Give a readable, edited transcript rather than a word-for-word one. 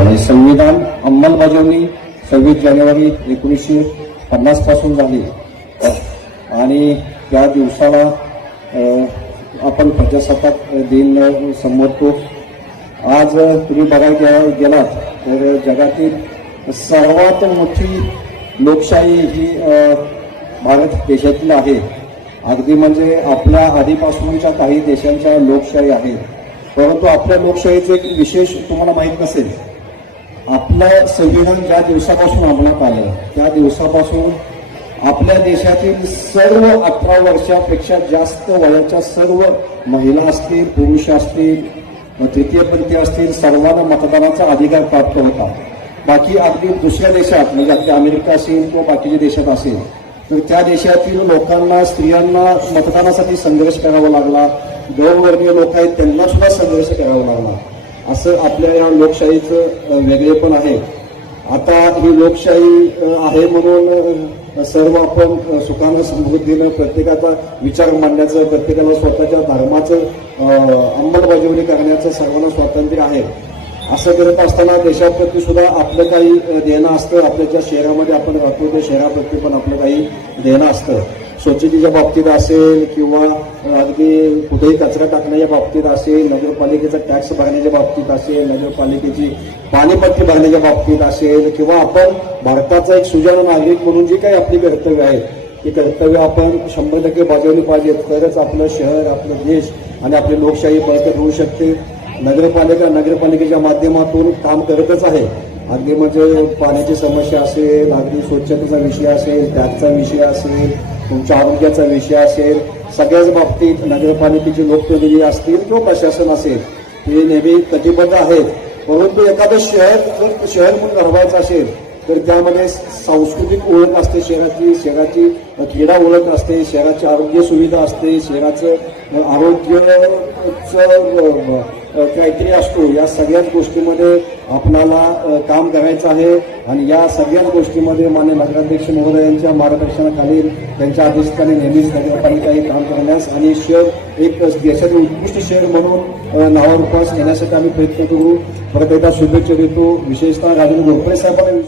संविधान अंमलबजावणी 26 जानेवारी 1950 पासून झाली आणि त्या दिवसाला आपण प्रजासत्ताक दिन संबोधतो. आज तुम्ही बघायला गेलात तर जगातील सर्वात मोठी लोकशाही ही भारत देशातील आहे. अगदी म्हणजे आपल्या आधीपासूनच्या काही देशांच्या लोकशाही आहेत, परंतु आपल्या लोकशाहीचं एक विशेष तुम्हाला माहीत नसेल. आपलं संविधान ज्या दिवसापासून अंमलात आलं त्या दिवसापासून आपल्या देशातील सर्व 18 वर्षापेक्षा जास्त वयाच्या सर्व महिला असतील, पुरुष असतील, तृतीयपंथी असतील, सर्वांना मतदानाचा अधिकार प्राप्त होता. बाकी अगदी दुसऱ्या देशात म्हणजे अगदी अमेरिका असेल किंवा बाकीच्या देशात असेल तर त्या देशातील लोकांना, स्त्रियांना मतदानासाठी संघर्ष करावा लागला. गैरवर्गीय लोक आहेत त्यांना सुद्धा संघर्ष करावा लागला. असं आपल्या या लोकशाहीचं वेगळेपण आहे. आता ही लोकशाही आहे म्हणून सर्व आपण सुखानं समृद्धीनं प्रत्येकाचा विचार मांडण्याचं, प्रत्येकाला स्वतःच्या धर्माचं अंमलबजावणी करण्याचं सर्वांना स्वातंत्र्य आहे. असं करत असताना देशाप्रती सुद्धा आपलं काही देणं असतं. आपल्या ज्या शहरामध्ये आपण राहतो त्या शहराप्रती पण आपलं काही देणं असतं. स्वच्छतेच्या बाबतीत असेल किंवा अगदी कुठेही कचरा टाकण्याच्या बाबतीत असेल, नगरपालिकेचा टॅक्स भरण्याच्या बाबतीत असेल, नगरपालिकेची पाणीपट्टी भरण्याच्या बाबतीत असेल किंवा आपण भारताचा एक सुजाण नागरिक म्हणून जी काही आपली कर्तव्य आहेत ती कर्तव्य आपण 100% बजावली पाहिजेत. तरच आपलं शहर, आपलं देश आणि आपली लोकशाही बळकट होऊ शकते. नगरपालिकेच्या माध्यमातून काम करतच आहे. अगदी म्हणजे पाण्याची समस्या असेल, अगदी स्वच्छतेचा विषय असेल, टॅक्सचा विषय असेल, तुमच्या आरोग्याचा विषय असेल, सगळ्याच बाबतीत नगरपालिकेचे लोकप्रतिनिधी असतील किंवा प्रशासन असेल हे नेहमी कटिबद्ध आहेत. परंतु एखादं शहर म्हणून घडवायचं असेल तर त्यामध्ये सांस्कृतिक ओळख असते शहराची क्रीडा ओळख असते, शहराची आरोग्य सुविधा असते, शहराचं आरोग्याचं क्रायटेरिया असतो. या सगळ्याच गोष्टीमध्ये आपणाला काम करायचं आहे आणि या सगळ्याच गोष्टीमध्ये माननीय नगराध्यक्ष महोदय यांच्या मार्गदर्शनाखाली, त्यांच्या आदेशाखाली नेहमीच नगरपालिका हे काम करण्यास आणि शहर एक देशातील उत्कृष्ट शहर म्हणून नावारूपास येण्यासाठी आम्ही प्रयत्न करू. परत एकदा शुभेच्छा देतो. विशेषतः राजेंद्र घोरपडे साहेबांना